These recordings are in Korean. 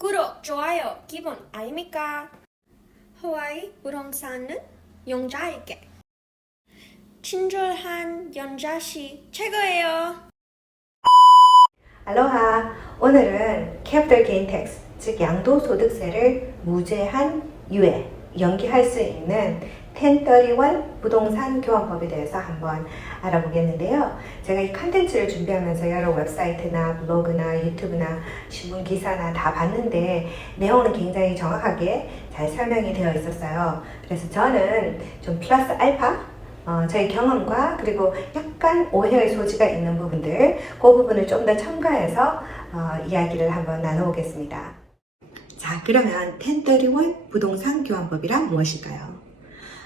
구독, 좋아요, 기본 아닙니까? 하와이 부동산은 영자에게 친절한 연자씨 최고예요. 알로하! 오늘은 Capital Gain Tax, 즉 양도소득세를 무제한 유예, 연기할 수 있는 1031 부동산 교환법에 대해서 한번 알아보겠는데요. 제가 이 컨텐츠를 준비하면서 여러 웹사이트나 블로그나 유튜브나 신문 기사나 다 봤는데 내용은 굉장히 정확하게 잘 설명이 되어 있었어요. 그래서 저는 좀 플러스 알파 저희 경험과 그리고 약간 오해의 소지가 있는 부분들, 그 부분을 좀 더 첨가해서 이야기를 한번 나눠보겠습니다. 자, 그러면 1031 부동산 교환법이란 무엇일까요?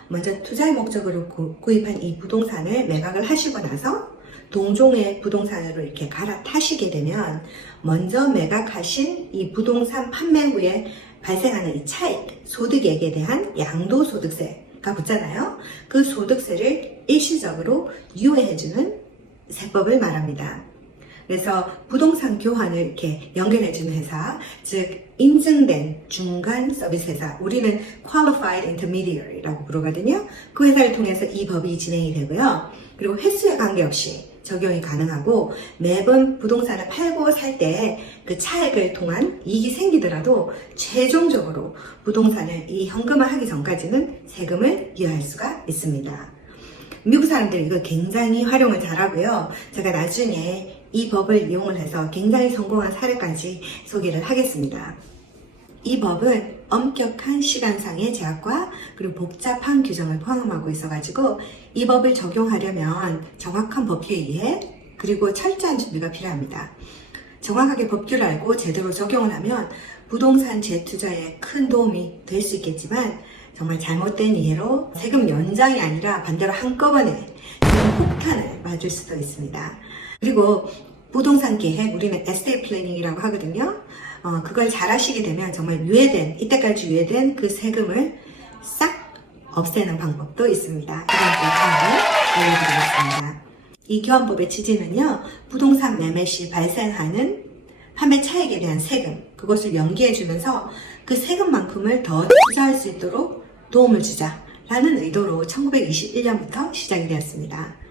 먼저 투자의 목적으로 구입한 이 부동산을 매각을 하시고 나서 동종의 부동산으로 이렇게 갈아타시게 되면 먼저 매각하신 이 부동산 판매 후에 발생하는 이 차익, 소득액에 대한 양도소득세가 붙잖아요. 그 소득세를 일시적으로 유예해주는 세법을 말합니다. 그래서 부동산 교환을 이렇게 연결해주는 회사, 즉 인증된 중간 서비스 회사, 우리는 Qualified Intermediary라고 부르거든요. 그 회사를 통해서 이 법이 진행이 되고요. 그리고 횟수에 관계없이 적용이 가능하고 매번 부동산을 팔고 살 때 그 차액을 통한 이익이 생기더라도 최종적으로 부동산을 이 현금화하기 전까지는 세금을 유예할 수가 있습니다. 미국 사람들이 이거 굉장히 활용을 잘하고요. 제가 나중에 이 법을 이용을 해서 굉장히 성공한 사례까지 소개를 하겠습니다. 이 법은 엄격한 시간상의 제약과 그리고 복잡한 규정을 포함하고 있어가지고 이 법을 적용하려면 정확한 법규에 의해 그리고 철저한 준비가 필요합니다. 정확하게 법규를 알고 제대로 적용을 하면 부동산 재투자에 큰 도움이 될 수 있겠지만 정말 잘못된 이해로 세금 연장이 아니라 반대로 한꺼번에 세금 폭탄을 맞을 수도 있습니다. 그리고 부동산 계획, 우리는 에스테이트 플래닝이라고 하거든요. 그걸 잘 하시게 되면 정말 이때까지 유예된 그 세금을 싹 없애는 방법도 있습니다. 이번 주에 다음에 알려드리겠습니다. 이 교환법의 취지는요, 부동산 매매 시 발생하는 판매 차익에 대한 세금, 그것을 연기해주면서 그 세금만큼을 더 투자할 수 있도록 도움을 주자라는 의도로 1921년부터 시작이 되었습니다.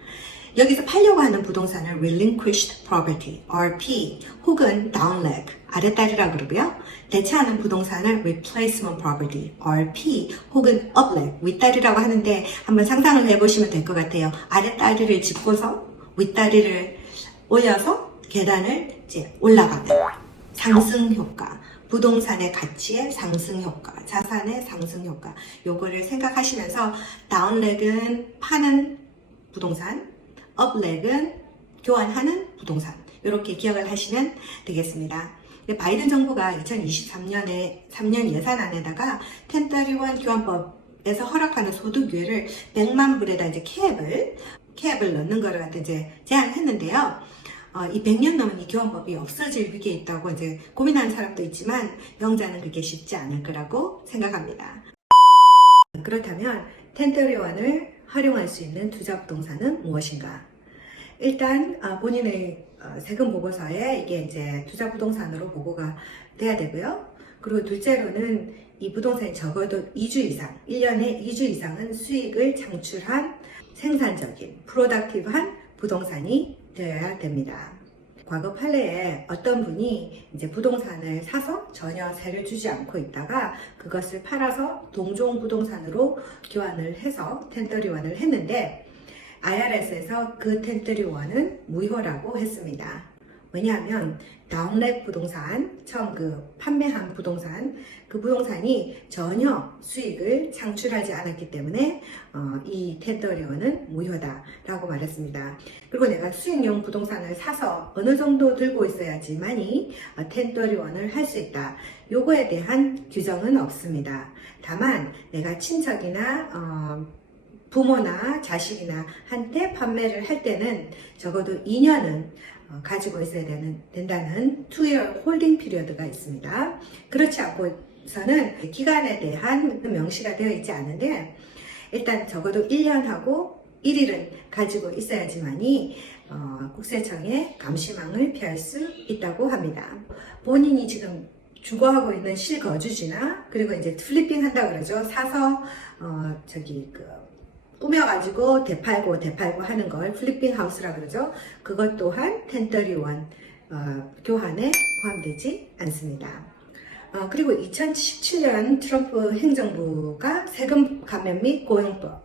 여기서 팔려고 하는 부동산을 relinquished property, RP, 혹은 downleg, 아랫다리라고 그러고요. 대체하는 부동산을 replacement property, RP, 혹은 upleg, 윗다리라고 하는데 한번 상상을 해보시면 될 것 같아요. 아랫다리를 짚고서 윗다리를 올려서 계단을 이제 올라가는 상승 효과, 부동산의 가치의 상승 효과, 자산의 상승 효과, 요거를 생각하시면서 다운렉은 파는 부동산, 업렉은 교환하는 부동산, 이렇게 기억을 하시면 되겠습니다. 바이든 정부가 2023년에 3년 예산안에다가 1031 교환법에서 허락하는 소득유예를 100만 불에다 이제 캡을 넣는 거를 갖다 이제 제안했는데요. 이 100년 넘은 이 교환법이 없어질 위기에 있다고 이제 고민하는 사람도 있지만 영자는 그게 쉽지 않을 거라고 생각합니다. 그렇다면 1031을 활용할 수 있는 투자 부동산은 무엇인가? 일단 본인의 세금 보고서에 이게 이제 투자 부동산으로 보고가 돼야 되고요. 그리고 둘째로는 이 부동산이 적어도 2주 이상, 1년에 2주 이상은 수익을 창출한 생산적인, 프로덕티브한 부동산이 되어야 됩니다. 과거 판례에 어떤 분이 이제 부동산을 사서 전혀 세를 주지 않고 있다가 그것을 팔아서 동종 부동산으로 교환을 해서 1031을 했는데 IRS에서 그 1031은 무효라고 했습니다. 왜냐하면 다운렉 부동산, 처음 그 판매한 부동산, 그 부동산이 전혀 수익을 창출하지 않았기 때문에 이 1031은 무효다라고 말했습니다. 그리고 내가 수익용 부동산을 사서 어느 정도 들고 있어야지만이 1031을 할 수 있다. 요거에 대한 규정은 없습니다. 다만 내가 친척이나 부모나 자식이나 한테 판매를 할 때는 적어도 2년은 가지고 있어야 된다는 2year 홀딩 피리어드가 있습니다. 그렇지 않고서는 기간에 대한 명시가 되어 있지 않은데 일단 적어도 1년하고 1일은 가지고 있어야지만이 국세청의 감시망을 피할 수 있다고 합니다. 본인이 지금 주거하고 있는 실거주지나 그리고 이제 플리핑 한다 그러죠. 사서 꾸며가지고 되팔고 하는 걸 플리핑 하우스라 그러죠. 그것 또한 1031 교환에 포함되지 않습니다. 그리고 2017년 트럼프 행정부가 세금 감면 및 고용법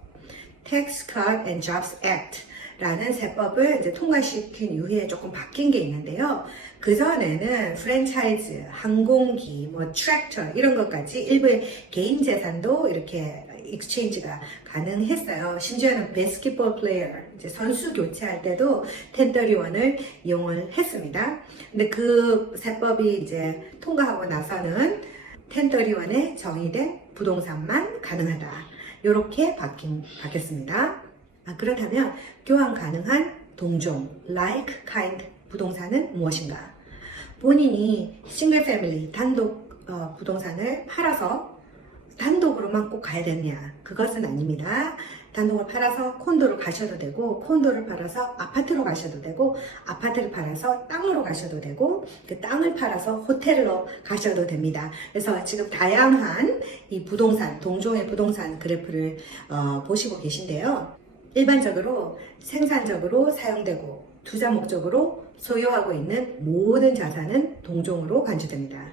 Tax Cut and Jobs Act 라는 세법을 이제 통과시킨 이후에 조금 바뀐 게 있는데요. 그전에는 프랜차이즈, 항공기, 트랙터 이런 것까지 일부의 개인 재산도 이렇게 익스체인지가 가능했어요. 심지어는 바스켓볼 플레이어, 이제 선수 교체할 때도 1031을 이용을 했습니다. 근데 그 세법이 이제 통과하고 나서는 1031에 정의된 부동산만 가능하다. 이렇게 바뀌었습니다. 그렇다면 교환 가능한 동종, like, kind 부동산은 무엇인가? 본인이 싱글 패밀리, 단독 부동산을 팔아서 단독으로만 꼭 가야 되느냐? 그것은 아닙니다. 단독을 팔아서 콘도로 가셔도 되고, 콘도를 팔아서 아파트로 가셔도 되고, 아파트를 팔아서 땅으로 가셔도 되고, 그 땅을 팔아서 호텔로 가셔도 됩니다. 그래서 지금 다양한 이 부동산, 동종의 부동산 그래프를 보시고 계신데요. 일반적으로 생산적으로 사용되고 투자 목적으로 소유하고 있는 모든 자산은 동종으로 간주됩니다.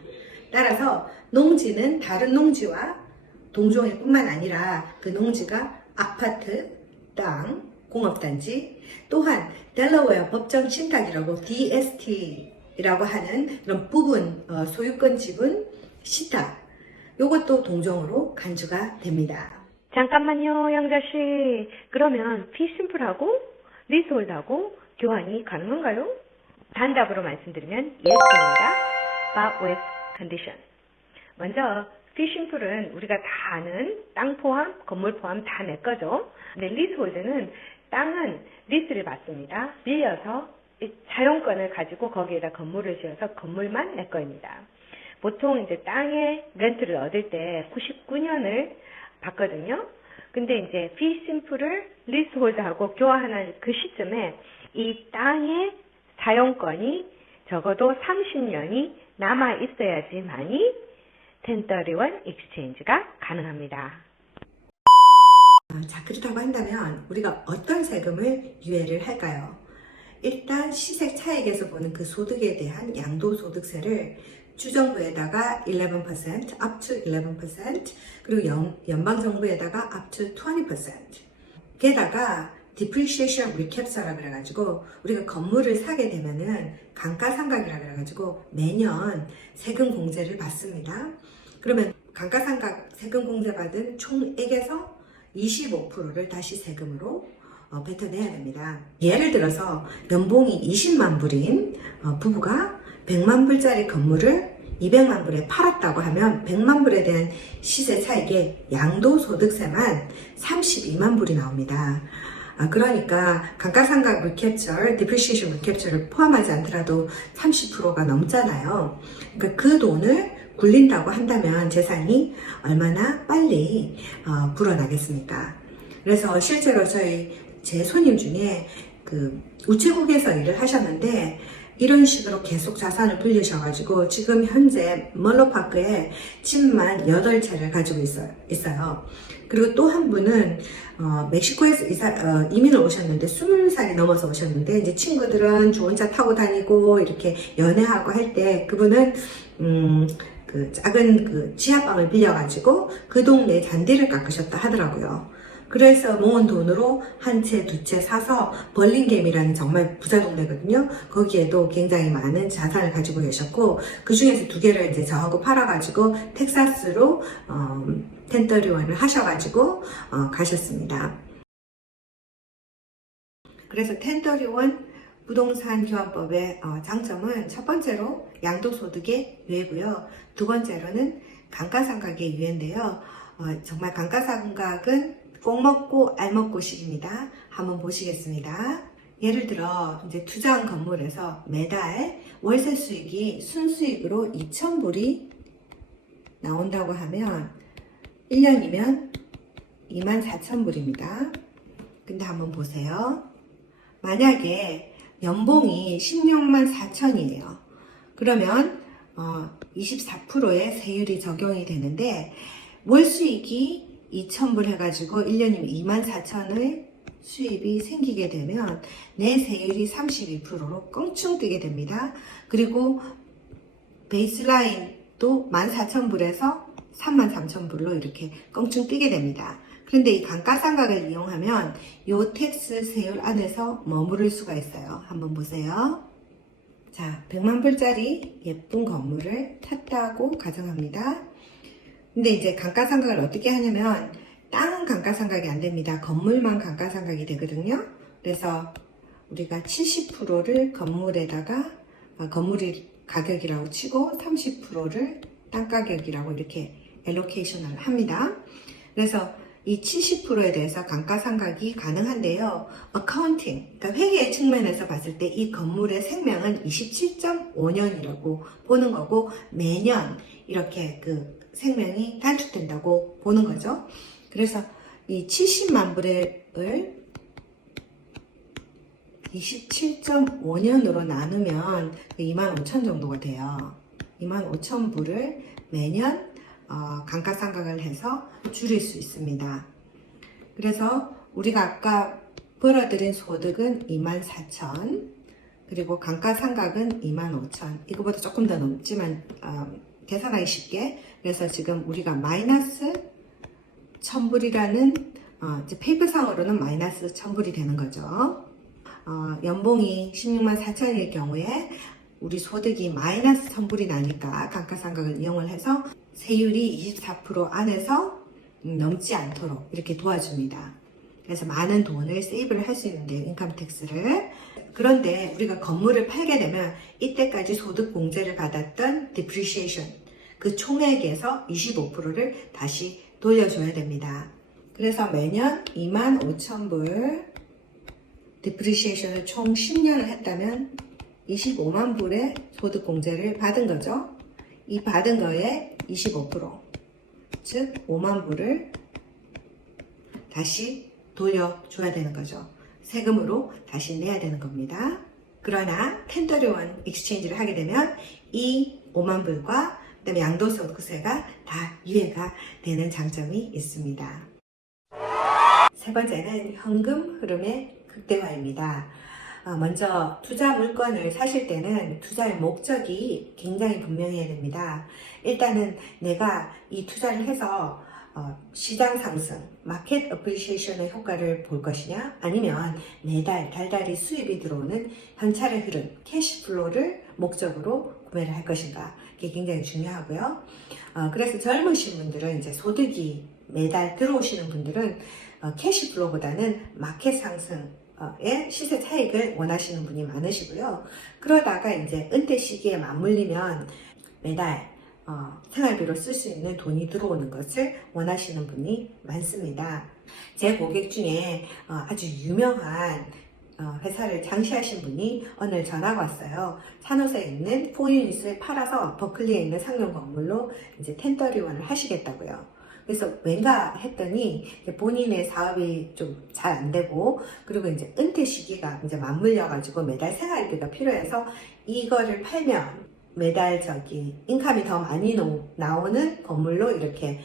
따라서 농지는 다른 농지와 동종일 뿐만 아니라 그 농지가 아파트, 땅, 공업단지, 또한 델러웨어 법정 신탁이라고 DST라고 하는 그런 부분 소유권 지분 신탁, 이것도 동종으로 간주가 됩니다. 잠깐만요, 영자씨. 그러면 피심플하고 리스홀드하고 교환이 가능한가요? 단답으로 말씀드리면 yes입니다. But with condition. 먼저 피심플은 우리가 다 아는 땅 포함, 건물 포함 다 내 거죠. 근데 리스홀드는 땅은 리스를 받습니다. 빌려서 사용권을 가지고 거기에다 건물을 지어서 건물만 내 거입니다. 보통 이제 땅의 렌트를 얻을 때 99년을 받거든요. 근데 이제 피심플을 리스홀드하고 교환하는 그 시점에 이 땅의 사용권이 적어도 30년이 남아 있어야지만이 1031 익스체인지가 가능합니다. 자, 그렇다고 한다면 우리가 어떤 세금을 유예를 할까요? 일단 시세 차익에서 보는 그 소득에 대한 양도소득세를 주정부에다가 11%, up to 11%, 그리고 연방정부에다가 up to 20%. 게다가 depreciation recapture라 그래가지고 우리가 건물을 사게 되면은 감가상각이라 그래가지고 매년 세금 공제를 받습니다. 그러면 감가상각 세금 공제 받은 총액에서 25%를 다시 세금으로 뱉어내야 됩니다. 예를 들어서 연봉이 20만 불인 부부가 100만 불짜리 건물을 200만 불에 팔았다고 하면 100만 불에 대한 시세 차익의 양도소득세만 32만 불이 나옵니다. 그러니까 감가상각 리캡처, 디프리시에이션 리캡처를 포함하지 않더라도 30%가 넘잖아요. 그러니까 그 돈을 굴린다고 한다면 재산이 얼마나 빨리 불어나겠습니까? 그래서 실제로 제 손님 중에 그 우체국에서 일을 하셨는데 이런 식으로 계속 자산을 불리셔가지고 지금 현재 멀로파크에 집만 8채를 가지고 있어요. 그리고 또 한 분은 멕시코에서 이민을 오셨는데 20살이 넘어서 오셨는데 이제 친구들은 좋은 차 타고 다니고 이렇게 연애하고 할 때 그분은 그 작은 그 지하방을 빌려가지고 그 동네 잔디를 깎으셨다 하더라고요. 그래서 모은 돈으로 한 채, 두 채 사서 벌링겜이라는 정말 부자 동네거든요. 거기에도 굉장히 많은 자산을 가지고 계셨고 그 중에서 2개를 이제 저하고 팔아가지고 텍사스로 1031을 하셔가지고 가셨습니다. 그래서 1031 부동산 교환법의 장점은 첫 번째로 양도소득의 유예고요. 두 번째로는 감가상각의 유예인데요. 정말 감가상각은 꼭 먹고 알 먹고식입니다. 한번 보시겠습니다. 예를 들어 이제 투자한 건물에서 매달 월세 수익이 순수익으로 2,000불이 나온다고 하면 1년이면 24,000불입니다. 근데 한번 보세요. 만약에 연봉이 16만 4천이에요. 그러면 24%의 세율이 적용이 되는데 월 수익이 2,000불 해가지고 1년이면 24,000의 수입이 생기게 되면 내 세율이 32%로 껑충 뜨게 됩니다. 그리고 베이스라인도 14,000불에서 33,000불로 이렇게 껑충 뜨게 됩니다. 그런데 이 감가상각을 이용하면 이 텍스 세율 안에서 머무를 수가 있어요. 한번 보세요. 자, 100만 불짜리 예쁜 건물을 탔다고 가정합니다. 근데 이제 감가상각을 어떻게 하냐면 땅은 감가상각이 안 됩니다. 건물만 감가상각이 되거든요. 그래서 우리가 70%를 건물에다가 건물이 가격이라고 치고 30%를 땅 가격이라고 이렇게 엘로케이션을 합니다. 그래서 이 70%에 대해서 감가상각이 가능한데요. 어카운팅, 그러니까 회계 측면에서 봤을 때 이 건물의 생명은 27.5년이라고 보는 거고 매년 이렇게 그 생명이 단축된다고 보는 거죠. 그래서 이 70만 불을 27.5년으로 나누면 25,000 정도가 돼요. 25,000불을 매년 감가상각을 해서 줄일 수 있습니다. 그래서 우리가 아까 벌어들인 소득은 24,000 그리고 감가상각은 25,000 이거보다 조금 더 넘지만 계산하기 쉽게 그래서 지금 우리가 마이너스 1,000불이라는 이제 페이퍼상으로는 마이너스 1,000불이 되는 거죠. 연봉이 16만 4천일 경우에 우리 소득이 마이너스 1,000불이 나니까 감가상각을 이용을 해서 세율이 24% 안에서 넘지 않도록 이렇게 도와줍니다. 그래서 많은 돈을 세이브를 할 수 있는데 인컴택스를 그런데 우리가 건물을 팔게 되면 이때까지 소득 공제를 받았던 depreciation 그 총액에서 25%를 다시 돌려줘야 됩니다. 그래서 매년 25,000불 depreciation을 총 10년을 했다면 25만 불의 소득 공제를 받은 거죠. 이 받은 거에 25%, 즉 5만 불을 다시 돌려줘야 되는 거죠. 세금으로 다시 내야 되는 겁니다. 그러나 1031 익스체인지를 하게 되면 이 5만 불과 그다음에 양도소득세가 다 유예가 되는 장점이 있습니다. 세 번째는 현금 흐름의 극대화입니다. 먼저 투자 물건을 사실 때는 투자의 목적이 굉장히 분명해야 됩니다. 일단은 내가 이 투자를 해서 시장 상승, 마켓 어프리시에이션의 효과를 볼 것이냐 아니면 매달 달달이 수입이 들어오는 현찰의 흐름, 캐시플로우를 목적으로 구매를 할 것인가 이게 굉장히 중요하고요. 그래서 젊으신 분들은 이제 소득이 매달 들어오시는 분들은 캐시플로우보다는 마켓 상승의 시세 차익을 원하시는 분이 많으시고요. 그러다가 이제 은퇴 시기에 맞물리면 매달 생활비로 쓸 수 있는 돈이 들어오는 것을 원하시는 분이 많습니다. 제 고객 중에 아주 유명한 회사를 장시하신 분이 오늘 전화가 왔어요. 산호세에 있는 4유닛을 팔아서 버클리에 있는 상용 건물로 이제 1031을 하시겠다고요. 그래서 왠가 했더니 본인의 사업이 좀 잘 안 되고 그리고 이제 은퇴 시기가 이제 맞물려가지고 매달 생활비가 필요해서 이거를 팔면 매달 인컴이 더 많이 나오는 건물로 이렇게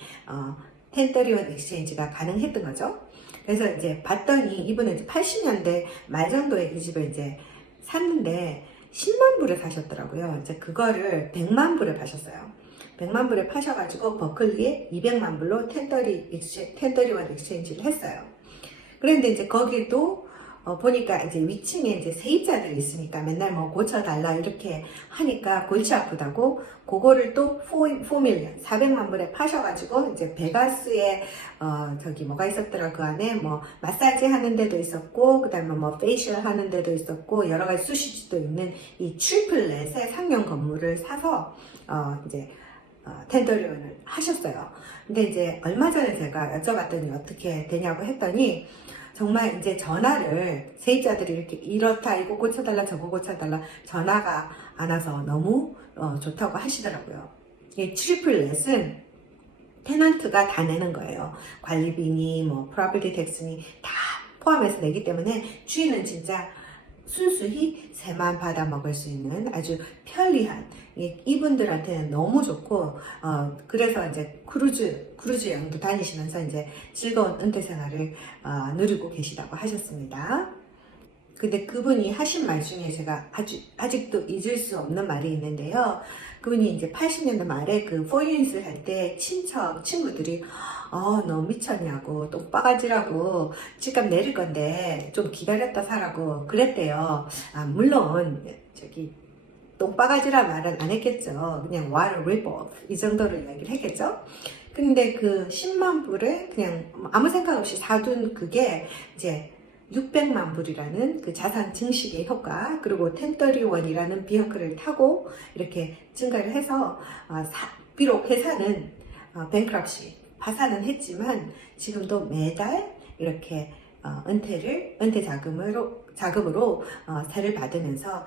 1031 익스체인지가 가능했던 거죠. 그래서 이제 봤더니 이분은 이제 80년대 말 정도에 이 집을 이제 샀는데 10만 불에 사셨더라고요. 이제 그거를 100만 불에 파셨어요. 100만 불에 파셔가지고 버클리에 200만 불로 1031 익스체인지를 했어요. 그런데 이제 거기도 보니까 이제 위층에 이제 세입자들이 있으니까 맨날 뭐 고쳐달라 이렇게 하니까 골치 아프다고 그거를 또 4밀리언 400만 불에 파셔가지고 이제 베가스에 뭐가 있었더라 그 안에 뭐 마사지 하는 데도 있었고 그 다음에 뭐 페이셜 하는 데도 있었고 여러 가지 수시집도 있는 이 트리플렛의 상용 건물을 사서 이제 1031을 하셨어요. 근데 이제 얼마 전에 제가 여쭤봤더니 어떻게 되냐고 했더니 정말 이제 전화를 세입자들이 이렇게 이렇다 이거 고쳐달라 저거 고쳐달라 전화가 안 와서 너무 좋다고 하시더라고요. 이 트리플렛은 테넌트가 다 내는 거예요. 관리비니 뭐 프로퍼티 텍스니 다 포함해서 내기 때문에 주인은 진짜 순수히 새만 받아 먹을 수 있는 아주 편리한, 이분들한테는 너무 좋고, 그래서 이제 크루즈 여행도 다니시면서 이제 즐거운 은퇴 생활을 누리고 계시다고 하셨습니다. 근데 그분이 하신 말 중에 제가 아직도 잊을 수 없는 말이 있는데요. 그분이 이제 80년대 말에 그 포인스를 할 때 친구들이 너 미쳤냐고, 똥바가지라고, 집값 내릴 건데 좀 기다렸다 사라고 그랬대요. 물론 똥바가지라 말은 안 했겠죠. 그냥 what a rip-off 이 정도로 이야기를 했겠죠. 근데 그 10만 불을 그냥 아무 생각 없이 사둔 그게 이제 600만 불이라는 그 자산 증식의 효과, 그리고 1031이라는 비허크를 타고 이렇게 증가를 해서 비록 회사는 뱅크럽시 파산은 했지만 지금도 매달 이렇게 은퇴 자금으로 세를 받으면서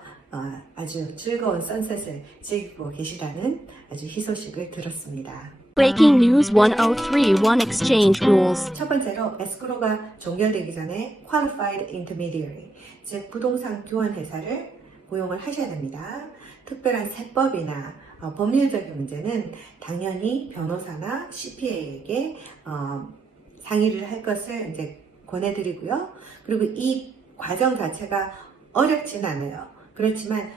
아주 즐거운 선셋을 즐기고 계시다는 아주 희소식을 들었습니다. Breaking News 1031 Exchange Rules. 첫 번째로 에스크로가 종결되기 전에 Qualified Intermediary, 즉 부동산 교환 회사를 고용을 하셔야 됩니다. 특별한 세법이나 법률적인 문제는 당연히 변호사나 CPA에게 상의를 할 것을 이제 권해드리고요. 그리고 이 과정 자체가 어렵진 않아요. 그렇지만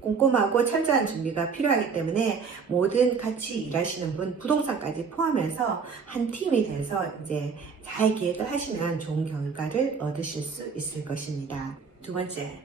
꼼꼼하고 철저한 준비가 필요하기 때문에 모든 같이 일하시는 분, 부동산까지 포함해서 한 팀이 돼서 이제 잘 계획을 하시면 좋은 결과를 얻으실 수 있을 것입니다. 두 번째,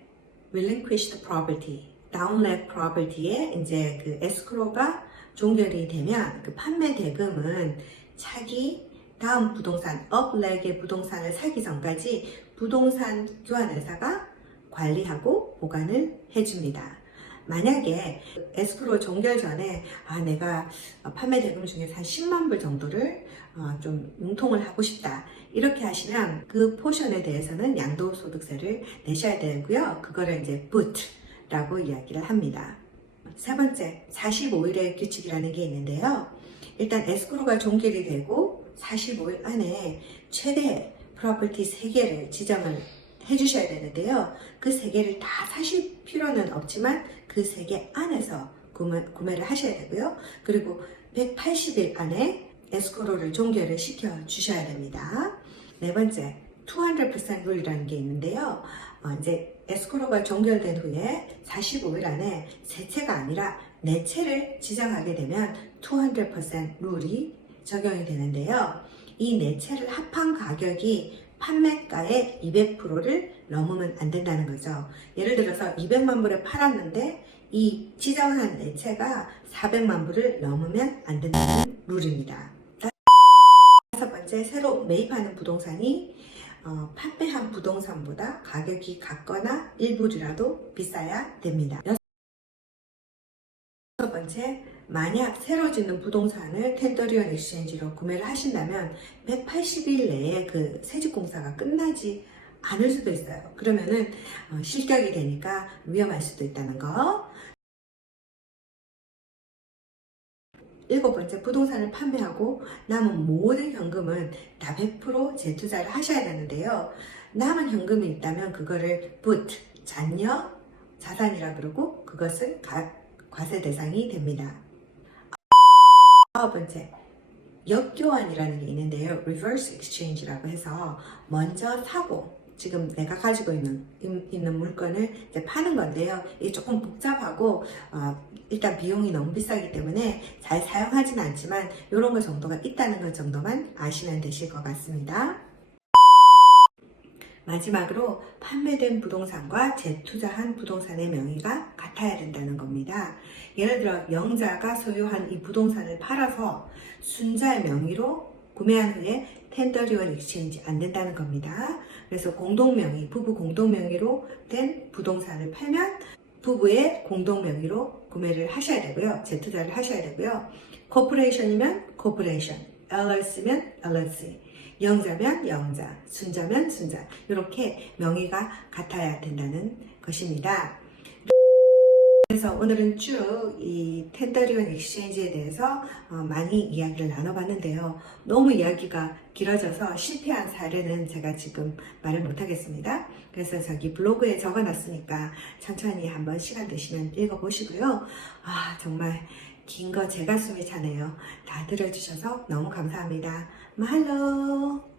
relinquished property, downleg property에 이제 그 에스크로가 종결이 되면 그 판매 대금은 차기 다음 부동산, upleg의 부동산을 사기 전까지 부동산 교환회사가 관리하고 보관을 해줍니다. 만약에 에스크로 종결 전에 내가 판매 대금 중에서 한 10만 불 정도를 좀 융통을 하고 싶다 이렇게 하시면 그 포션에 대해서는 양도소득세를 내셔야 되고요. 그거를 이제 boot라고 이야기를 합니다. 세 번째, 45일의 규칙이라는 게 있는데요. 일단 에스크로가 종결이 되고 45일 안에 최대 프로퍼티 3개를 지정을 해주셔야 되는데요. 그 3개를 다 사실 필요는 없지만 그 3개 안에서 구매를 하셔야 되고요. 그리고 180일 안에 에스크로를 종결을 시켜 주셔야 됩니다. 네 번째, 200% 룰이라는 게 있는데요. 이제 에스크로가 종결된 후에 45일 안에 세 채가 아니라 4채를 지정하게 되면 200% 룰이 적용이 되는데요. 이 4채를 합한 가격이 판매가의 200%를 넘으면 안 된다는 거죠. 예를 들어서 200만 불에 팔았는데 이 지정한 4채가 400만 불을 넘으면 안 된다는 룰입니다. 다섯 번째, 새로 매입하는 부동산이 판매한 부동산보다 가격이 같거나 일부라도 비싸야 됩니다. 여섯 번째, 만약 새로 짓는 부동산을 1031 익스체인지로 구매를 하신다면 180일 내에 그 세집공사가 끝나지 않을 수도 있어요. 그러면은 실격이 되니까 위험할 수도 있다는 거. 일곱 번째, 부동산을 판매하고 남은 모든 현금은 다 100% 재투자를 하셔야 되는데요. 남은 현금이 있다면 그거를 put, 잔여 자산이라 그러고 그것은 과세 대상이 됩니다. 아홉 번째, 역교환이라는 게 있는데요. reverse exchange라고 해서 먼저 사고 지금 내가 가지고 있는 물건을 이제 파는 건데요. 이게 조금 복잡하고 일단 비용이 너무 비싸기 때문에 잘 사용하진 않지만 이런 거 정도가 있다는 것 정도만 아시면 되실 것 같습니다. 마지막으로 판매된 부동산과 재투자한 부동산의 명의가 같아야 된다는 겁니다. 예를 들어 영자가 소유한 이 부동산을 팔아서 순자의 명의로 구매한 후에 1031 익스체인지 안 된다는 겁니다. 그래서 공동명의, 부부 공동명의로 된 부동산을 팔면 부부의 공동명의로 구매를 하셔야 되고요. 재투자를 하셔야 되고요. 코퍼레이션이면 코퍼레이션, LLC면 LLC, 영자면 영자, 순자면 순자, 이렇게 명의가 같아야 된다는 것입니다. 그래서 오늘은 쭉 이 1031 엑스체인지에 대해서 많이 이야기를 나눠봤는데요. 너무 이야기가 길어져서 실패한 사례는 제가 지금 말을 못하겠습니다. 그래서 저기 블로그에 적어놨으니까 천천히 한번 시간 되시면 읽어보시고요. 정말 긴 거 제 가슴이 차네요. 다 들어주셔서 너무 감사합니다. 마할로.